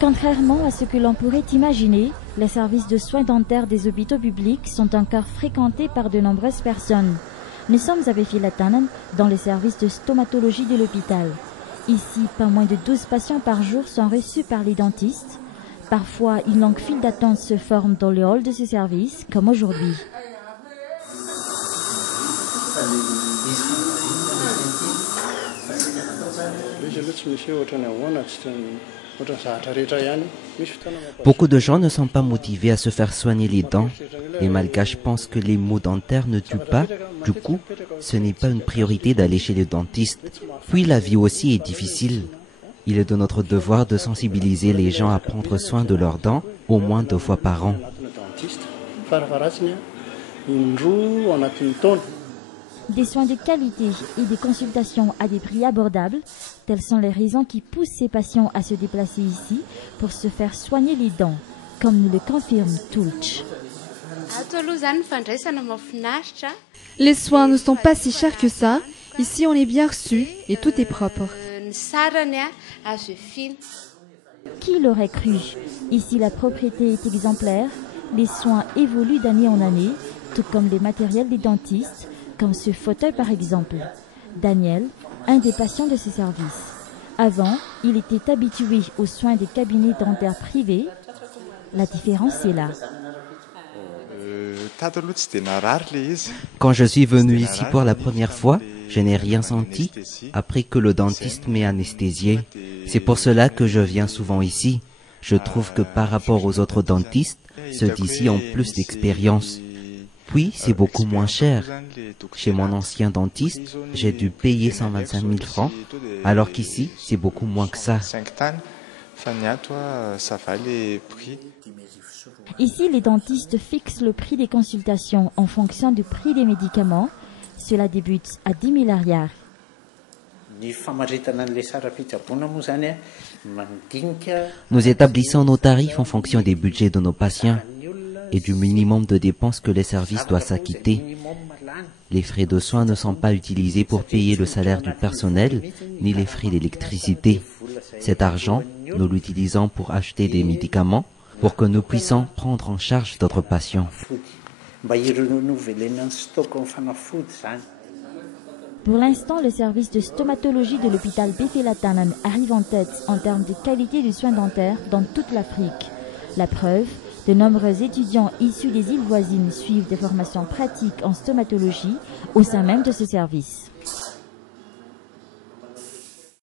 Contrairement à ce que l'on pourrait imaginer, les services de soins dentaires des hôpitaux publics sont encore fréquentés par de nombreuses personnes. Nous sommes à Befilatanen, dans les services de stomatologie de l'hôpital. Ici, pas moins de 12 patients par jour sont reçus par les dentistes. Parfois, une longue file d'attente se forme dans le hall de ce service, comme aujourd'hui. Beaucoup de gens ne sont pas motivés à se faire soigner les dents. Les Malgaches pensent que les maux dentaires ne tuent pas. Du coup, ce n'est pas une priorité d'aller chez le dentiste. Puis la vie aussi est difficile. Il est de notre devoir de sensibiliser les gens à prendre soin de leurs dents au moins 2 fois par an. Des soins de qualité et des consultations à des prix abordables, telles sont les raisons qui poussent ces patients à se déplacer ici pour se faire soigner les dents, comme nous le confirme Tulch. Les soins ne sont pas si chers que ça. Ici, on est bien reçu et tout est propre. Qui l'aurait cru? Ici, la propriété est exemplaire. Les soins évoluent d'année en année, tout comme les matériels des dentistes, comme ce fauteuil par exemple. Daniel, un des patients de ce service. Avant, il était habitué aux soins des cabinets dentaires privés. La différence est là. Quand je suis venu ici pour la première fois, je n'ai rien senti après que le dentiste m'ait anesthésié. C'est pour cela que je viens souvent ici. Je trouve que par rapport aux autres dentistes, ceux d'ici ont plus d'expérience. Puis, c'est beaucoup moins cher. Chez mon ancien dentiste, j'ai dû payer 125 000 francs, alors qu'ici, c'est beaucoup moins que ça. Ici, les dentistes fixent le prix des consultations en fonction du prix des médicaments. Cela débute à 10 000 ariars. Nous établissons nos tarifs en fonction des budgets de nos patients et du minimum de dépenses que les services doivent s'acquitter. Les frais de soins ne sont pas utilisés pour payer le salaire du personnel ni les frais d'électricité. Cet argent, nous l'utilisons pour acheter des médicaments pour que nous puissions prendre en charge d'autres patients. Pour l'instant, le service de stomatologie de l'hôpital Befilatanen arrive en tête en termes de qualité du soin dentaire dans toute l'Afrique. La preuve, de nombreux étudiants issus des îles voisines suivent des formations pratiques en stomatologie au sein même de ce service.